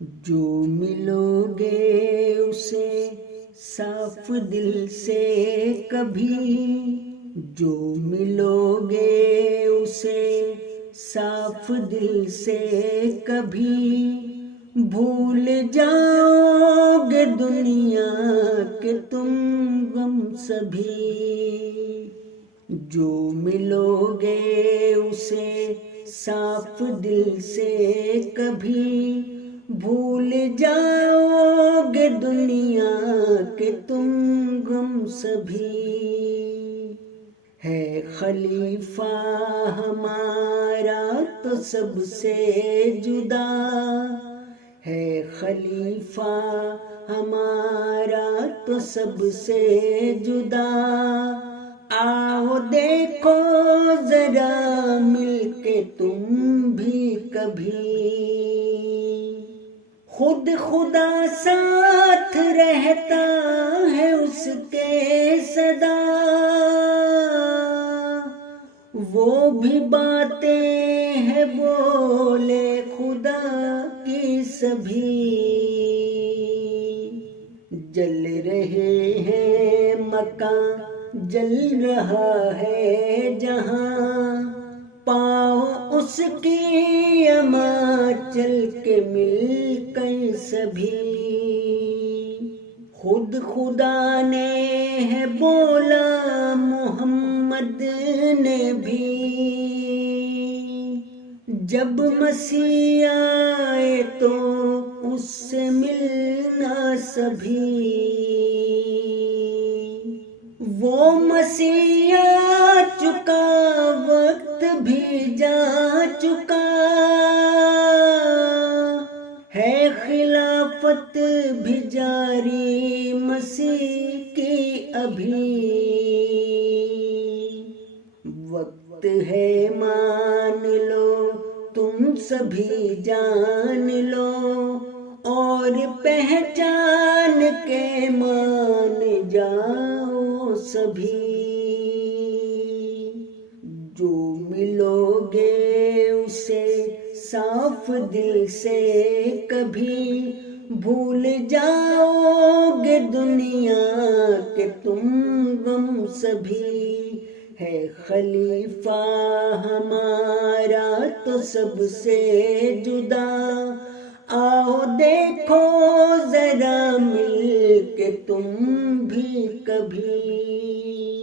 جو ملو گے اسے صاف دل سے کبھی، جو ملو گے اسے صاف دل سے کبھی، بھول جاؤ گے دنیا کے تم غم سبھی۔ جو ملو گے اسے صاف دل سے کبھی، بھول جاؤ گے دنیا کے تم غم سبھی۔ ہے خلیفہ ہمارا تو سب سے جدا، ہے خلیفہ ہمارا تو سب سے جدا، آؤ دیکھو ذرا مل کے تم بھی کبھی۔ خود خدا ساتھ رہتا ہے اس کے سدا، وہ بھی باتیں ہیں بولے خدا کی سبھی۔ جل رہے ہیں مکان جل رہا ہے جہاں، پاؤں اس کی اما چل کے مل کر سبھی۔ خود خدا نے ہے بولا محمد نے بھی، جب مسیح آئے تو اس سے ملنا سبھی۔ وہ مسیح آ چکا وقت بھی جا چکا، ہے خلافت بھی جاری مسیح کی ابھی۔ وقت ہے مان لو تم سبھی جان لو، اور پہچان کے مان جاؤ سبھی۔ جو ملو گے اسے صاف دل سے کبھی، بھول جاؤ گے دنیا کے تم غم سبھی۔ ہے خلیفہ ہمارا تو سب سے جدا، آؤ دیکھو ذرا مل کے تم بھی کبھی۔